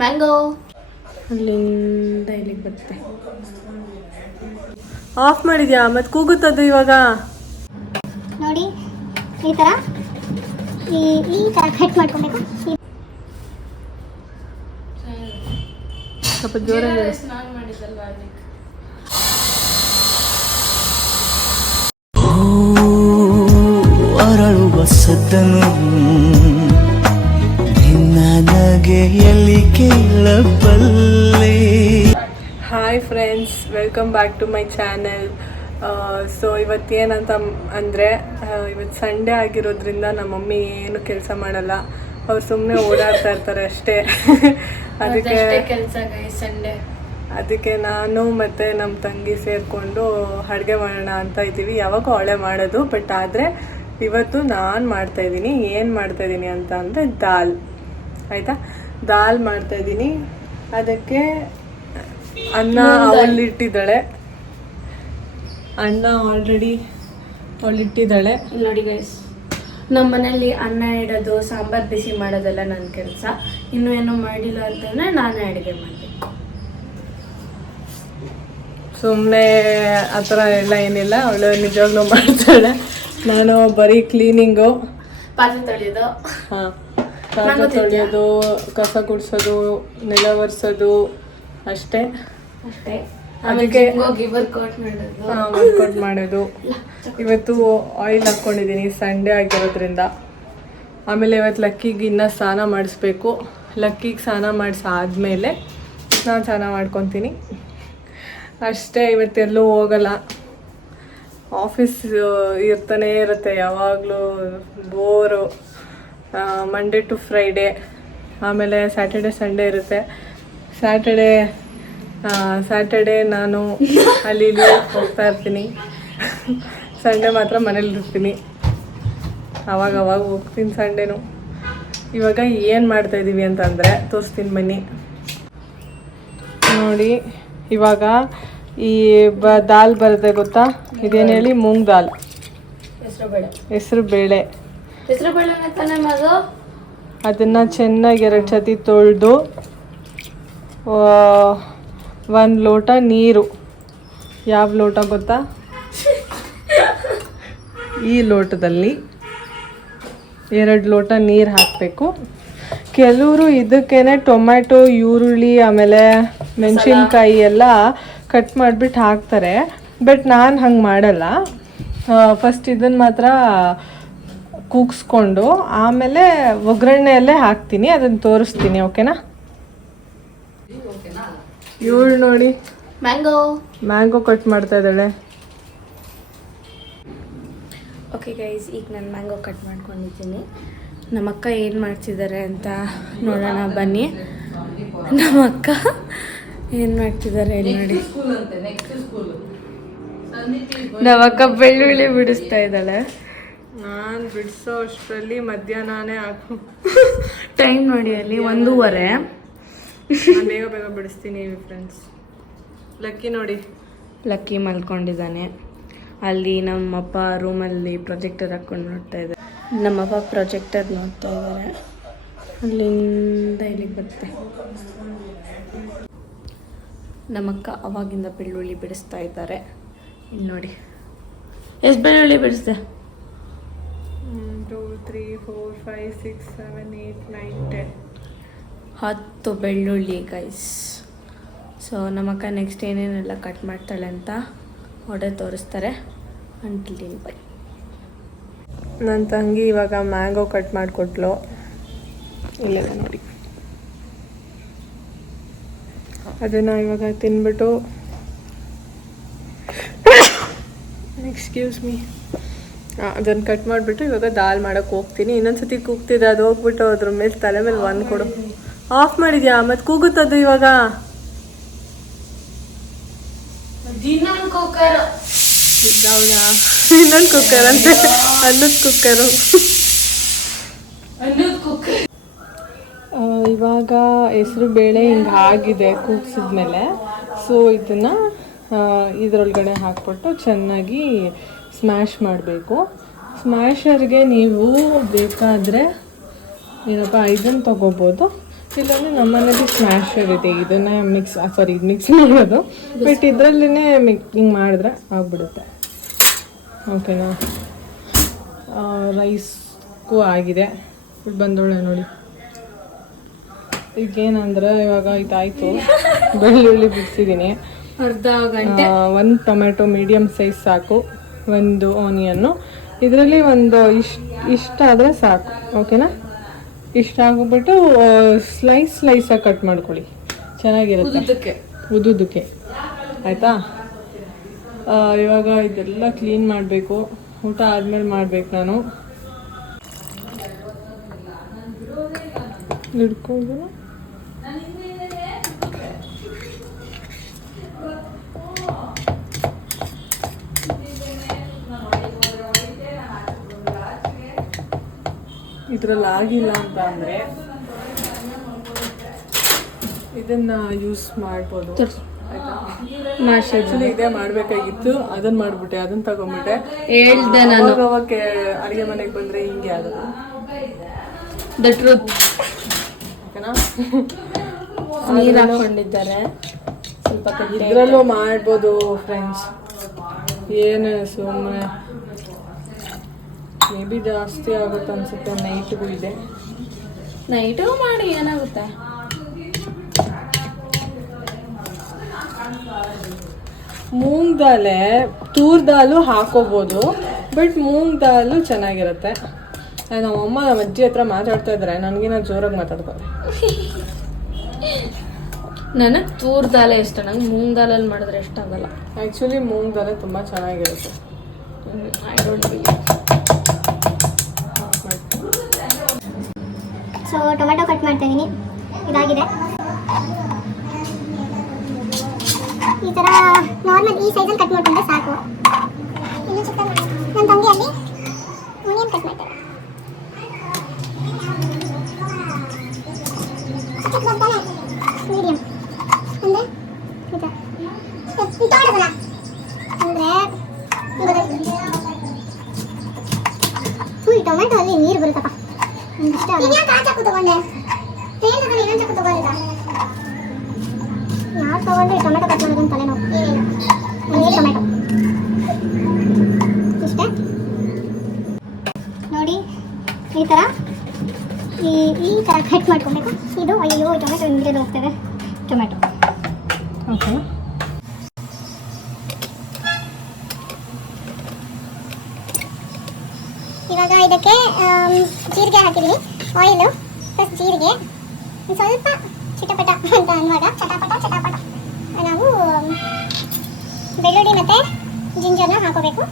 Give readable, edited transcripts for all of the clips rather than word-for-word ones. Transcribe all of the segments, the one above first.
Mango ಅಲ್ಲಿಂದ ಇಲ್ಲಿಗೆ ಬರುತ್ತೆ. ಆಫ್ ಮಾಡಿದ್ಯಾ? ಮತ್ತೆ ಕೂಗುತ್ತದು ಇವಾಗ ನೋಡಿ. ಈ ಥರ ಕಟ್ ಮಾಡ್ಕೊಬೇಕು. ಸ್ವಲ್ಪ ಜೋರಾಗಿ ಸ್ನಾನ ಮಾಡಿದ್ದಲ್ವಾ ಅದಕ್ಕೆ. ಅರಳುವ ಸದ್ದನು ನಿನ್ನಗೆಯಲ್ಲಿ ಕೇಳಬಲ್ಲೆ. Hi friends, welcome back to my channel. So ಇವತ್ತೇನಂತ ಅಂದರೆ, ಇವತ್ತು ಸಂಡೇ ಆಗಿರೋದ್ರಿಂದ ನಮ್ಮ ಮಮ್ಮಿ ಏನು ಕೆಲಸ ಮಾಡಲ್ಲ. ಅವ್ರು ಸುಮ್ಮನೆ ಓಡಾಡ್ತಾ ಇರ್ತಾರೆ ಅಷ್ಟೇ. ಅದಕ್ಕೆ ಸಂಡೇ ಅದಕ್ಕೆ ನಾನು ಮತ್ತು ನಮ್ಮ ತಂಗಿ ಸೇರಿಕೊಂಡು ಅಡುಗೆ ಮಾಡೋಣ ಅಂತ ಇದ್ದೀವಿ. ಯಾವಾಗೂ ಅವಳೇ ಮಾಡೋದು, ಬಟ್ ಆದರೆ ಇವತ್ತು ನಾನು ಮಾಡ್ತಾಯಿದ್ದೀನಿ. ಏನು ಮಾಡ್ತಾಯಿದ್ದೀನಿ ಅಂತ ಅಂದರೆ ದಾಲ್, ಆಯಿತಾ? ದಾಲ್ ಮಾಡ್ತಾಯಿದ್ದೀನಿ. ಅದಕ್ಕೆ ಅನ್ನ ಅವಳಿಟ್ಟಿದ್ದಾಳೆ. ಅನ್ನ ಆಲ್ರೆಡಿ ಅವಳಿಟ್ಟಿದ್ದಾಳೆ. ನೋಡಿ ಗೈಸ್, ನಮ್ಮ ಮನೇಲಿ ಅನ್ನ ಇಡೋದು, ಸಾಂಬಾರು ಬಿಸಿ ಮಾಡೋದೆಲ್ಲ ನನ್ನ ಕೆಲಸ. ಇನ್ನೂ ಏನೋ ಮಾಡಿಲ್ಲ ಅಂತಂದರೆ ನಾನೇ ಅಡುಗೆ ಮಾಡಬೇಕು. ಸುಮ್ಮನೆ ಆ ಥರ ಎಲ್ಲ ಏನಿಲ್ಲ, ಅವಳು ನಿಜವಾಗ್ಲೂ ಮಾಡ್ತಾಳೆ. ನಾನು ಬರೀ ಕ್ಲೀನಿಂಗು, ಪಾತ್ರೆ ತೊಳೆಯೋದು, ಪಾತ್ರೆ ತೊಳೆಯೋದು, ಕಸ ಗುಡಿಸೋದು, ನೆಲ ಒರೆಸೋದು ಅಷ್ಟೇ. ಅದಕ್ಕೆ ವರ್ಕೌಟ್ ಮಾಡೋದು. ಇವತ್ತು ಆಯಿಲ್ ಹಾಕ್ಕೊಂಡಿದ್ದೀನಿ ಸಂಡೇ ಆಗಿರೋದ್ರಿಂದ. ಆಮೇಲೆ ಇವತ್ತು ಲಕ್ಕಿಗೆ ಇನ್ನೂ ಸ್ನಾನ ಮಾಡಿಸ್ಬೇಕು. ಲಕ್ಕಿಗೆ ಸ್ನಾನ ಮಾಡಿಸಾದ್ಮೇಲೆ ನಾನು ಸ್ನಾನ ಮಾಡ್ಕೊತೀನಿ ಅಷ್ಟೇ. ಇವತ್ತೆಲ್ಲೂ ಹೋಗಲ್ಲ, ಆಫೀಸ್ ಇರ್ತಾನೆ ಇರುತ್ತೆ ಯಾವಾಗಲೂ, ಬೋರು. ಮಂಡೇ ಟು ಫ್ರೈಡೇ, ಆಮೇಲೆ ಸ್ಯಾಟರ್ಡೆ ಸಂಡೇ ಇರುತ್ತೆ. ಸ್ಯಾಟರ್ಡೆ ನಾನು ಅಲ್ಲಿ ಹೋಗ್ತಾ ಇರ್ತೀನಿ. ಸಂಡೇ ಮಾತ್ರ ಮನೇಲಿ ಇರ್ತೀನಿ. ಅವಾಗ ಹೋಗ್ತೀನಿ ಸಂಡೇನು. ಇವಾಗ ಏನು ಮಾಡ್ತಾಯಿದ್ದೀವಿ ಅಂತಂದರೆ ತೋರಿಸ್ತೀನಿ ಬನ್ನಿ. ನೋಡಿ, ಇವಾಗ ಈ ದಾಲ್ ಬರುತ್ತೆ ಗೊತ್ತಾ? ಇದೇನು ಹೇಳಿ? ಮೂಂಗ್ ದಾಲ್, ಹೆಸರು ಬೇಳೆ. ಅದನ್ನು ಚೆನ್ನಾಗಿ 2 ಸತಿ ತೊಳೆದು 1 ಲೋಟ ನೀರು. ಯಾವ ಲೋಟ ಗೊತ್ತಾ? ಈ ಲೋಟದಲ್ಲಿ 2 ಲೋಟ ನೀರು ಹಾಕಬೇಕು. ಕೆಲವರು ಇದಕ್ಕೇನೆ ಟೊಮ್ಯಾಟೊ, ಈರುಳ್ಳಿ, ಆಮೇಲೆ ಮೆಣಸಿನ್ಕಾಯಿ ಎಲ್ಲ ಕಟ್ ಮಾಡಿಬಿಟ್ಟು ಹಾಕ್ತಾರೆ. ಬಟ್ ನಾನು ಹಂಗೆ ಮಾಡಲ್ಲ. ಫಸ್ಟ್ ಇದನ್ನು ಮಾತ್ರ ಕೂಗಿಸ್ಕೊಂಡು ಆಮೇಲೆ ಒಗ್ಗರಣೆಯಲ್ಲೇ ಹಾಕ್ತೀನಿ. ಅದನ್ನು ತೋರಿಸ್ತೀನಿ, ಓಕೆನಾ? ಇವಳು ನೋಡಿ ಮ್ಯಾಂಗೋ ಕಟ್ ಮಾಡ್ತಾ ಇದ್ದಾಳೆ. ಓಕೆ ಗೈಸ್, ಈಗ ನಾನು ಮ್ಯಾಂಗೋ ಕಟ್ ಮಾಡ್ಕೊಂಡಿದ್ದೀನಿ. ನಮ್ಮ ಅಕ್ಕ ಏನು ಮಾಡ್ತಿದ್ದಾರೆ ಅಂತ ನೋಡೋಣ ಬನ್ನಿ. ನಮ್ಮ ಅಕ್ಕ ಏನು ಮಾಡ್ತಿದ್ದಾರೆ ನೋಡಿ. ನಮ್ಮ ಅಕ್ಕ ಬೆಳ್ಳುಳ್ಳಿ ಬಿಡಿಸ್ತಾ ಇದ್ದಾಳೆ. ನಾನು ಬಿಡಿಸೋ ಅಷ್ಟರಲ್ಲಿ ಮಧ್ಯಾಹ್ನನೇ ಹಾಕು ಟೈಮ್ ನೋಡಿ, ಅಲ್ಲಿ 1:30. ಬೇಗ ಬಿಡಿಸ್ತೀನಿ ಫ್ರೆಂಡ್ಸ್. ಲಕ್ಕಿ ನೋಡಿ, ಲಕ್ಕಿ ಮಲ್ಕೊಂಡಿದ್ದಾನೆ. ಅಲ್ಲಿ ನಮ್ಮಪ್ಪ ರೂಮಲ್ಲಿ ಪ್ರೊಜೆಕ್ಟರ್ ಹಾಕ್ಕೊಂಡು ನೋಡ್ತಾ ಇದ್ದಾರೆ. ನಮ್ಮಪ್ಪ ಪ್ರೊಜೆಕ್ಟರ್ ನೋಡ್ತಾ ಇದ್ದಾರೆ. ಅಲ್ಲಿಂದ ಇಲ್ಲಿಗೆ ಬರುತ್ತೆ. ನಮ್ಮಕ್ಕ ಅವಾಗಿಂದ ಬೆಳ್ಳುಳ್ಳಿ ಬಿಡಿಸ್ತಾ ಇದ್ದಾರೆ. ಇಲ್ಲಿ ನೋಡಿ, ಎಷ್ಟು ಬೆಳ್ಳುಳ್ಳಿ ಬಿಡಿಸ್ದೆ? 1 2 3 4 5 6 7 8 9 10 10 ಬೆಳ್ಳುಳ್ಳಿ ಗೈಸ್. ಸೊ ನಮ್ಮಕ್ಕ ನೆಕ್ಸ್ಟ್ ಏನೇನೆಲ್ಲ ಕಟ್ ಮಾಡ್ತಾಳೆ ಅಂತ ಹೊಡೆ ತೋರಿಸ್ತಾರೆ. Until by. ನನ್ನ ತಂಗಿ ಇವಾಗ ಮ್ಯಾಂಗೋ ಕಟ್ ಮಾಡಿಕೊಟ್ಲು. ಇಲ್ಲೇ ನೋಡಿ, ಅದನ್ನು ಇವಾಗ ತಿನ್ಬಿಟ್ಟು ಎಕ್ಸ್ಕ್ಯೂಸ್ ಮೀ, ಅದನ್ನು ಕಟ್ ಮಾಡಿಬಿಟ್ಟು ಇವಾಗ ದಾಲ್ ಮಾಡೋಕ್ಕೆ ಹೋಗ್ತೀನಿ. ಇನ್ನೊಂದ್ಸತಿ ಕೂಗ್ತಿದ್ದೆ, ಅದು ಹೋಗ್ಬಿಟ್ಟು ಅದ್ರ ಮೇಲೆ ತಲೆ ಮೇಲೆ ಒಂದು ಕೊಡು. ಆಫ್ ಮಾಡಿದ್ಯಾ? ಮತ್ತೆ ಕೂಗುತ್ತದು ಇವಾಗ. ಹೌದಾ? ಇನ್ನೊಂದು ಕುಕ್ಕರ್ ಅಂತೆ, ಅನ್ನದ ಕುಕ್ಕರು. ಇವಾಗ ಹೆಸರು ಬೇಳೆ ಹಿಂಗೆ ಆಗಿದೆ ಕೂಗ್ಸಿದ್ಮೇಲೆ. ಸೊ ಇದನ್ನು ಇದರೊಳಗಡೆ ಹಾಕ್ಬಿಟ್ಟು ಚೆನ್ನಾಗಿ ಸ್ಮ್ಯಾಶ್ ಮಾಡಬೇಕು. ಸ್ಮ್ಯಾಶರ್ಗೆ ನೀವು ಬೇಕಾದರೆ ಏನಪ್ಪ ಇದನ್ನು ತೊಗೋಬೋದು. ಇಲ್ಲಾಂದರೆ ನಮ್ಮನೇಲಿ ಸ್ಮ್ಯಾಶರ್ ಇದೆ, ಇದನ್ನೇ ಇದು ಮಿಕ್ಸ್ ಮಾಡೋದು. ಬಟ್ ಇದರಲ್ಲೇ ಹಿಂಗೆ ಮಾಡಿದ್ರೆ ಆಗ್ಬಿಡುತ್ತೆ. ಓಕೆನಾ? ರೈಸ್ಗೂ ಆಗಿದೆ. ಬಿಟ್ಟು ಬಂದೋಳೆ ನೋಡಿ. ಈಗೇನಂದ್ರೆ ಇವಾಗ ಇದಾಯಿತು, ಬೆಳ್ಳುಳ್ಳಿ ಬಿಡಿಸಿದ್ದೀನಿ. ಅರ್ಧ ಗಂಟೆ. ಒಂದು ಟೊಮೆಟೊ ಮೀಡಿಯಮ್ ಸೈಜ್ ಸಾಕು, ಒಂದು ಆನಿಯನ್ನು. ಇದರಲ್ಲಿ ಒಂದು ಇಷ್ಟಾದರೆ ಸಾಕು. ಓಕೆನಾ? ಇಷ್ಟ ಆಗಿಬಿಟ್ಟು ಸ್ಲೈಸಾಗಿ ಕಟ್ ಮಾಡ್ಕೊಳ್ಳಿ, ಚೆನ್ನಾಗಿರುತ್ತೆ ಉದ್ದುದಕ್ಕೆ. ಆಯಿತಾ? ಇವಾಗ ಇದೆಲ್ಲ ಕ್ಲೀನ್ ಮಾಡಬೇಕು. ಊಟ ಆದಮೇಲೆ ಮಾಡಬೇಕು ನಾನು. ಹಿಡ್ಕೊಂಡು ಇದ್ರಲ್ಲಿ ಆಗಿಲ್ಲ ಅಂತ ಅಂದರೆ ಇದನ್ನ ಯೂಸ್ ಮಾಡ್ಬೋದು. ಆಯ್ತಾ? ಆ್ಯಕ್ಚುಲಿ ಇದೇ ಮಾಡಬೇಕಾಗಿತ್ತು, ಅದನ್ನ ಮಾಡಿಬಿಟ್ಟೆ, ಅದನ್ನ ತಗೊಂಡ್ಬಿಟ್ಟೆ. ಹೇಳ್ದೆ ನಾನು ಅವಾಗಕ್ಕೆ ಅಡುಗೆ ಮನೆಗೆ ಬಂದರೆ ಹಿಂಗೆ ಆಗೋದು. The truth. ಓಕೆನಾ? ನೀರು ಹಾಕ್ಕೊಂಡಿದ್ದಾರೆ ಸ್ವಲ್ಪ. ಇದರಲ್ಲೂ ಮಾಡ್ಬೋದು ಫ್ರೆಂಡ್ಸ್, ಏನು ಸುಮ್ಮನೆ ಮೇ ಬಿ ಜಾಸ್ತಿ ಆಗುತ್ತೆ ಅನ್ಸುತ್ತೆ. ನೈಟ್ಗೂ ಇದೆ, ನೈಟು ಮಾಡಿ ಏನಾಗುತ್ತೆ. ಮೂಂಗ್ ದಾಲೆ ತೂರ್ ದಾಲು ಹಾಕೋಬೋದು, ಬಟ್ ಮೂಂಗ್ ದಾಲು ಚೆನ್ನಾಗಿರುತ್ತೆ. ನಮ್ಮಮ್ಮ ನಮ್ಮ ಅಜ್ಜಿ ಹತ್ರ ಮಾತಾಡ್ತಾ ಇದ್ರೆ ನನಗಿನ್ನ ಜೋರಾಗಿ ಮಾತಾಡ್ತಾರೆ. ನನಗೆ ತೂರ್ ದಾಲೆ ಇಷ್ಟ, ನಂಗೆ ಮೂಂಗ್ ದಾಲಲ್ಲಿ ಮಾಡಿದ್ರೆ ಇಷ್ಟ ಆಗಲ್ಲ. ಆ್ಯಕ್ಚುಲಿ ಮೂಂಗ್ ದಾಲೆ ತುಂಬ ಚೆನ್ನಾಗಿರುತ್ತೆ. I don't believe. So tomato cut ಮಾಡ್ತಾ ಇದ್ದೀನಿ, ಇದಾಗಿದೆ. ಈ ಥರ ನಾರ್ಮಲ್ ಈ ಸೈಜಲ್ಲಿ ಕಟ್ ಮಾಡಿಕೊಂಡ್ರೆ ಸಾಕು. ಇನ್ನು ಚಿಕ್ಕ ನನ್ನ ತಂಗಿ ಅಲ್ಲಿ ಆನಿಯನ್ ಕಟ್ ಮಾಡ್ತಾರೆ. ಮೀಡಿಯಮ್ ಅಂದರೆ ತೊಗೊಳೋದಲ್ಲ ಅಂದರೆ ಈ ಟೊಮೆಟೊ ಅಲ್ಲಿ ನೀರು ಬರುತ್ತಪ್ಪ. ಚಾಕು ತಗೊಂಡೆ, ಇನ್ನೊಂದು ಚಾಕು ತಗೊಂಡಿದ್ದ. ಯಾರು ತಗೊಂಡ್ರೆ ಟೊಮೆಟೊ ಕಟ್ ಮಾಡೋದು ತಲೆನೋವು. ಏನೇನು ಟೊಮೆಟೊ ಇಷ್ಟೇ ನೋಡಿ. ಈ ಥರ ಈ ಥರ ಕಟ್ ಮಾಡ್ಕೊಬೇಕು. ಇದು ಅಯ್ಯೋ ಟೊಮೆಟೊ ಹಿಂಗೆ ಹೋಗ್ತದೆ. Tomato okay. ಇವಾಗ ಇದಕ್ಕೆ ಜೀರಿಗೆ ಹಾಕಿದ್ದೀನಿ, ಆಯಿಲು ಪ್ಲಸ್ ಜೀರಿಗೆ ಸ್ವಲ್ಪ ಚಿಟಪಟ ಅಂತ ಅನ್ನುವಾಗ ಚಟಾಪಟ ನಾವು ಬೆಳ್ಳುಳ್ಳಿ ಮತ್ತು ಜಿಂಜರ್ನ ಹಾಕೋಬೇಕು.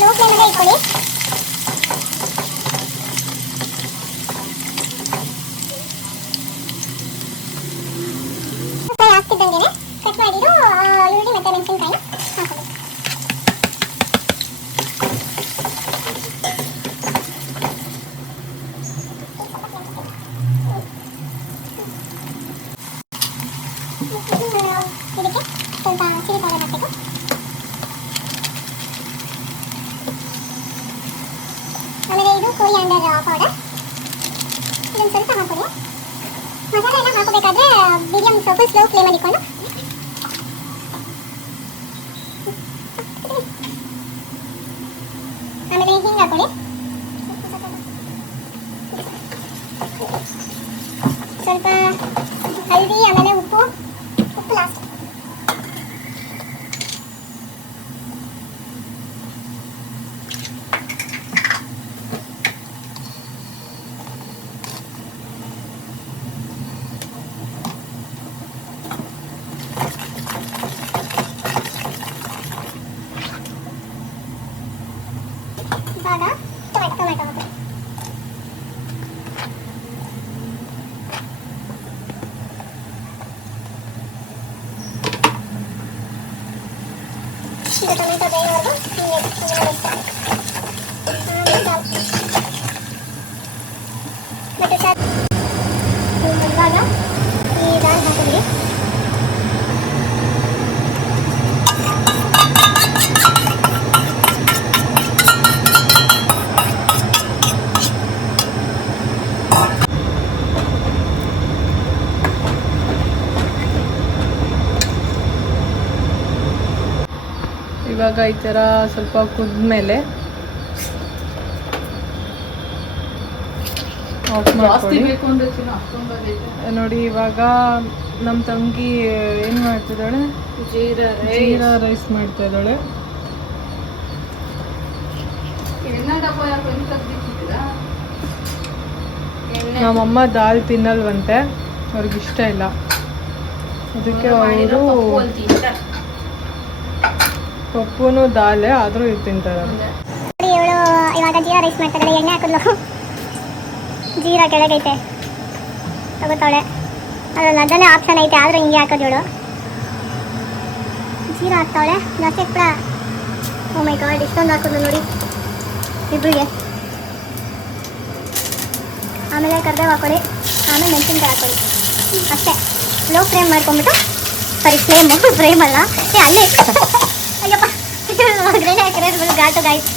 ಲೋ ಫ್ಲೇಮಲ್ಲೇ ಇಟ್ಕೊಳ್ಳಿ. ಆಗ್ತಿದ್ದಂಗೆ ಕಟ್ ಮಾಡಿರೋ ಈರುಳ್ಳಿ ಮತ್ತು ಮೆಣಸಿನಕಾಯಿ ಹಾಕೋಬೇಕು. ಇದಕ್ಕೆ ಸ್ವಲ್ಪ ಚಿಲ್ಲಿ ಪೌಡರ್ ಹಾಕಬೇಕು. ಆಮೇಲೆ ಇದು ಕೊರಿಯಾಂಡರ್ ಪೌಡರ್, ಇದನ್ನು ಸ್ವಲ್ಪ ಹಾಕೊಳ್ಳಿ. ಮಸಾಲೆ ಎಲ್ಲ ಹಾಕಬೇಕಾದ್ರೆ ಮೀಡಿಯಮ್ ಸ್ವಲ್ಪ ಸ್ಲೋ ಫ್ಲೇಮಲ್ಲಿ ಇಟ್ಕೊಂಡು ಆಮೇಲೆ ಹಿಂಗೆ ಹಾಕೊಳ್ಳಿ. ಸ್ವಲ್ಪ ಹಳದಿ, ಆಮೇಲೆ ಉಪ್ಪು ಲಾಸ್ಟ್. ಇವಾಗ ಟೊಮೆಟೊ ಹಾಕಿ. ಇದು ಟೊಮೆಟೊ ಬೇಯೋವರೆಗೂ ಹಿಂಗೆ ಬಟ್ ಇವಾಗ ಈ ದಾಲ್ ಹಾಕಿಬಿಡಿ. ಇವಾಗ ಈ ಥರ ಸ್ವಲ್ಪ ಕುದ್ಮೇಲೆ ಆಫ್ ಮಾಡ್ಕೊಳ್ಳಿ. ನೋಡಿ ಇವಾಗ ನಮ್ಮ ತಂಗಿ ಏನು ಮಾಡ್ತಿದ್ದಾಳೆ, ಜೀರಾ ರೈಸ್ ಮಾಡ್ತಾ ಇದ್ದಾಳೆ. ನಮ್ಮಮ್ಮ ದಾಲ್ ತಿನ್ನಲ್ವಂತೆ, ಅವ್ರಿಗಿಷ್ಟ ಇಲ್ಲ, ಅದಕ್ಕೆ ಅವರು ಪಪ್ಪುನು ದಾಲೆ ಆದರೂ ಇದು ತಿಂತಾರೆ. ಇವಳು ಇವಾಗ ಜೀರಾ ರೈಸ್ ಮಾಡ್ತಾಳೆ. ಎಣ್ಣೆ ಹಾಕಿದ್ಲು, ಜೀರಾ ಕೆಳಗೈತೆ ತಗೋತಾಳೆ. ಅದ್ರಲ್ಲಿ ಅದನ್ನೇ ಆಪ್ಷನ್ ಐತೆ, ಆದರೂ ಹಿಂಗೆ ಹಾಕೋದು ಇವಳು. ಜೀರಾ ಹಾಕ್ತಾವಳೆ ಜಾಸ್ತಿ ಕೂಡ. ಓ ಮೈ ಗಾಡ್, ಇಷ್ಟೊಂದು ಹಾಕೋದು ನೋಡಿ ಇಬ್ಬರಿಗೆ. ಆಮೇಲೆ ಕರ್ಬೇವು ಹಾಕೊಳ್ಳಿ, ಆಮೇಲೆ ಮೆಣಸಿನ್ಕಾಯಿ ಹಾಕೊಳ್ಳಿ, ಅಷ್ಟೇ. ಲೋ ಫ್ಲೇಮ್ ಮಾಡ್ಕೊಂಬಿಟ್ಟು, ಸಾರಿ ಫ್ಲೇಮ್ ಅಲ್ಲ, ಅಲ್ಲೇ ಅಯ್ಯಪ್ಪ ಗ್ರೇನೆ ಹಾಕಿದ್ರೆ ಘಾಟು ಗಾಯ್ತು.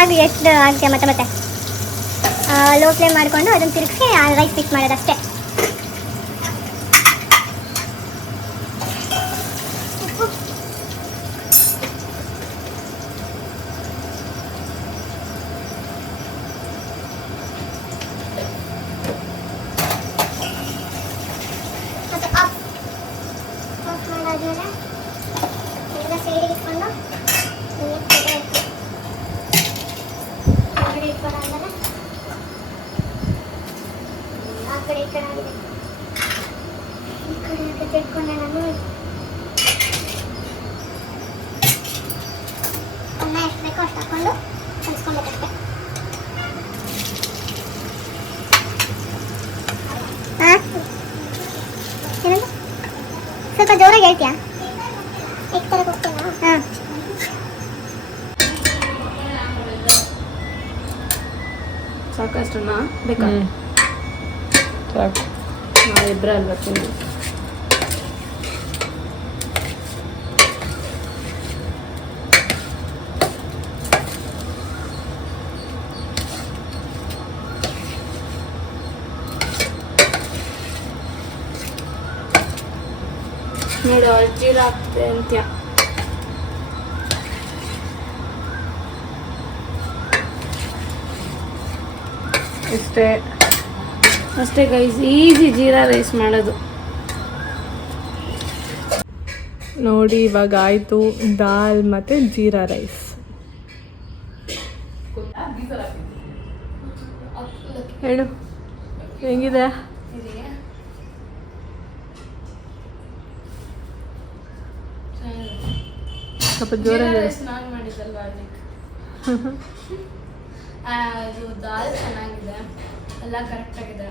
ಆಗಿ ಎಷ್ಟು ಆಗ್ತೀಯ ಮತ್ತೆ ಲೋ ಫ್ಲೇಮ್ ಮಾಡಿಕೊಂಡು ಅದನ್ನು ತಿರುಗಿಸಿ ರೈಸ್ ಮಿಕ್ಸ್ ಮಾಡೋದಷ್ಟೇ. ಸೈಡಿಗೆ ಇಟ್ಕೊಂಡು ಆ ಕಡೆ ಈ ಕಡೆ ಆಗಿದೆ. ಈ ಕಡೆ ತೆಗೆದುಕೊಂಡೆ ನಾನು. ಅನ್ನ ಎಷ್ಟು ಬೇಕೋ ಅಷ್ಟು ಹಾಕೊಂಡು ಕಲಿಸ್ಕೊಬೇಕಷ್ಟೆ. ಹಾಂ ಏನಂತ ಸ್ವಲ್ಪ ಜೋರಾಗಿ ಹೇಳ್ತೀಯಾ? ಈ ಥರ ಹೋಗ್ತೀನಾ? ಹಾಂ ಸಾಕಷ್ಟನ್ನ ಬೇಕಾ? ಸಾಕು. ನಾವಿಬ್ಬರೇ ಅಲ್ವಾ ತಿಂದು. ನೋಡು ಜೀರಾ ಹಾಕ್ತೆ ಅಂತ್ಯ. ಅಷ್ಟೇ ಗೈಸ್, ಈಸಿ ಜೀರಾ ರೈಸ್ ಮಾಡೋದು. ನೋಡಿ ಇವಾಗ ಆಯಿತು ದಾಲ್ ಮತ್ತು ಜೀರಾ ರೈಸ್. ಹೇಳು ಹೆಂಗಿದೆ? ಸ್ವಲ್ಪ ಜೋರಾಗಿ ನಾನು ಮಾಡಿದ್ದಲ್ವಾ ಅದಕ್ಕೆ. ಅದು ದಾಲ್ ಚೆನ್ನಾಗಿದೆ, ಎಲ್ಲ ಕರೆಕ್ಟಾಗಿದೆ.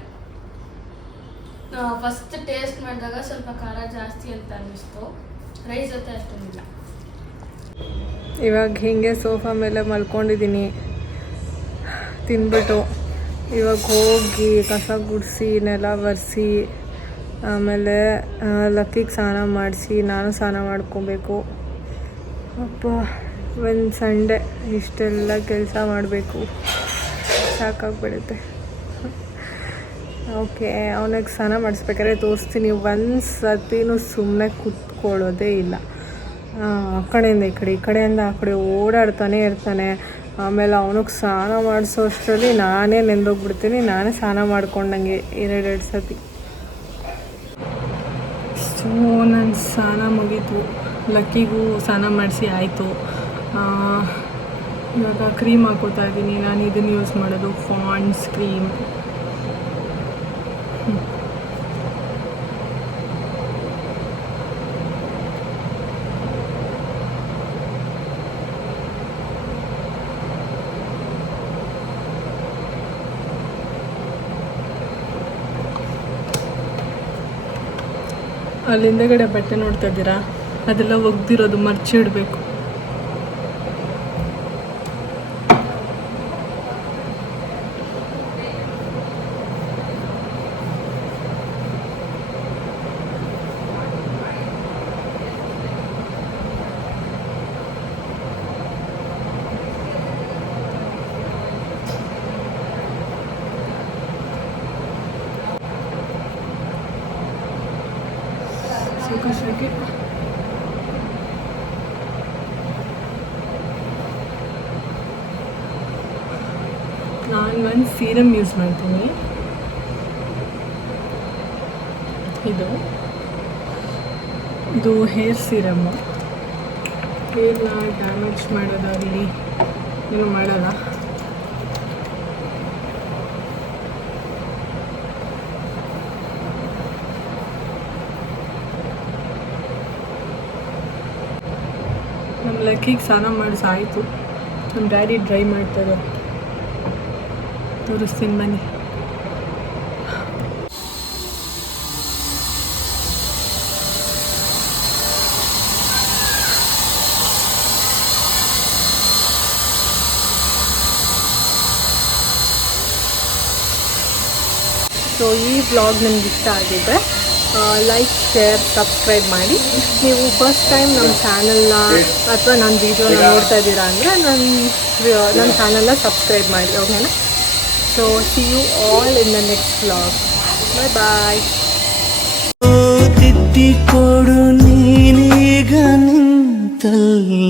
ಫಸ್ಟ್ ಟೇಸ್ಟ್ ಮಾಡಿದಾಗ ಸ್ವಲ್ಪ ಖಾರ ಜಾಸ್ತಿ ಅಂತ ಅನ್ನಿಸ್ತು, ರೈಸ್ ಜೊತೆ ಅಷ್ಟೊಂದಿಲ್ಲ. ಇವಾಗ ಹೀಗೆ ಸೋಫಾ ಮೇಲೆ ಮಲ್ಕೊಂಡಿದ್ದೀನಿ ತಿಂದ್ಬಿಟ್ಟು. ಇವಾಗ ಹೋಗಿ ಕಸ ಗುಡಿಸಿ ನೆಲ ಒರೆಸಿ ಆಮೇಲೆ ಲಕ್ಕಿಗೆ ಸ್ನಾನ ಮಾಡಿಸಿ ನಾನು ಸ್ನಾನ ಮಾಡ್ಕೊಬೇಕು. ಅಪ್ಪ ಒಂದು ಸಂಡೇ ಇಷ್ಟೆಲ್ಲ ಕೆಲಸ ಮಾಡಬೇಕು, ಸಾಕಾಗ್ಬಿಡುತ್ತೆ. ಓಕೆ, ಅವನಿಗೆ ಸ್ನಾನ ಮಾಡಿಸ್ಬೇಕಾದ್ರೆ ತೋರಿಸ್ತೀನಿ. ಒಂದು ಸತಿನೂ ಸುಮ್ಮನೆ ಕೂತ್ಕೊಳ್ಳೋದೇ ಇಲ್ಲ. ಆ ಕಡೆಯಿಂದ ಈ ಕಡೆಯಿಂದ ಆ ಕಡೆ ಓಡಾಡ್ತಾನೆ ಇರ್ತಾನೆ. ಆಮೇಲೆ ಅವನಿಗೆ ಸ್ನಾನ ಮಾಡಿಸೋ ಅಷ್ಟರಲ್ಲಿ ನಾನೇ ನೆಂದೋಗ್ಬಿಡ್ತೀನಿ. ನಾನೇ ಸ್ನಾನ ಮಾಡ್ಕೊಂಡಂಗೆ ಎರಡೆರಡು ಸತಿ. ಸೊ ನನ್ನ ಸ್ನಾನ ಮುಗೀತು, ಲಕ್ಕಿಗೂ ಸ್ನಾನ ಮಾಡಿಸಿ ಆಯಿತು. ಇವಾಗ ಕ್ರೀಮ್ ಹಾಕೋತಾ ಇದ್ದೀನಿ. ನಾನು ಇದನ್ನು ಯೂಸ್ ಮಾಡೋದು ಫಾಂಡ್ಸ್ ಕ್ರೀಮ್. ಅಲ್ಲಿ ಹಿಂದೆಗಡೆ ಬಟ್ಟೆ ನೋಡ್ತಾ ಇದ್ದೀರಾ, ಅದೆಲ್ಲ ಒಗ್ದಿರೋದು ಮರ್ಚಿಡಬೇಕು. ನಾನು ಒಂದು ಸೀರಮ್ ಯೂಸ್ ಮಾಡ್ತೀನಿ. ಇದು ಹೇರ್ ಸೀರಮ್ಮು. ಹೇರ್ನ ಡ್ಯಾಮೇಜ್ ಮಾಡೋದಾಗಲಿ ಏನು ಮಾಡಲ್ಲ. ನಮ್ಮ ಲಕ್ಕಿಗೆ ಸ್ನಾನ ಮಾಡಿಸಾಯಿತು. ನಮ್ಮ ಡ್ಯಾಡಿ ಡ್ರೈ ಮಾಡ್ತಾರೆ, ತೋರಿಸ್ತೀನಿ ಬನ್ನಿ. ಸೊ ಈ ವ್ಲಾಗ್ ನಿಮ್ಗೆ ಇಷ್ಟ ಆಗಿದ್ದರೆ ಲೈಕ್, ಶೇರ್, ಸಬ್ಸ್ಕ್ರೈಬ್ ಮಾಡಿ. ನೀವು ಫಸ್ಟ್ ಟೈಮ್ ನಮ್ಮ ಚಾನಲ್ನ ಅಥವಾ ನನ್ನ ವೀಡಿಯೋನ ನೋಡ್ತಾ ಇದ್ದೀರಾ ಅಂದರೆ ನನ್ನ ಚಾನಲ್ನ ಸಬ್ಸ್ಕ್ರೈಬ್ ಮಾಡಿ, ಓಕೆನಾ? So see you all in the next vlog. Bye bye. ತಿದ್ದಿಕೊಡು ನೀನೀಗ ನಿಂತಲ್ಲ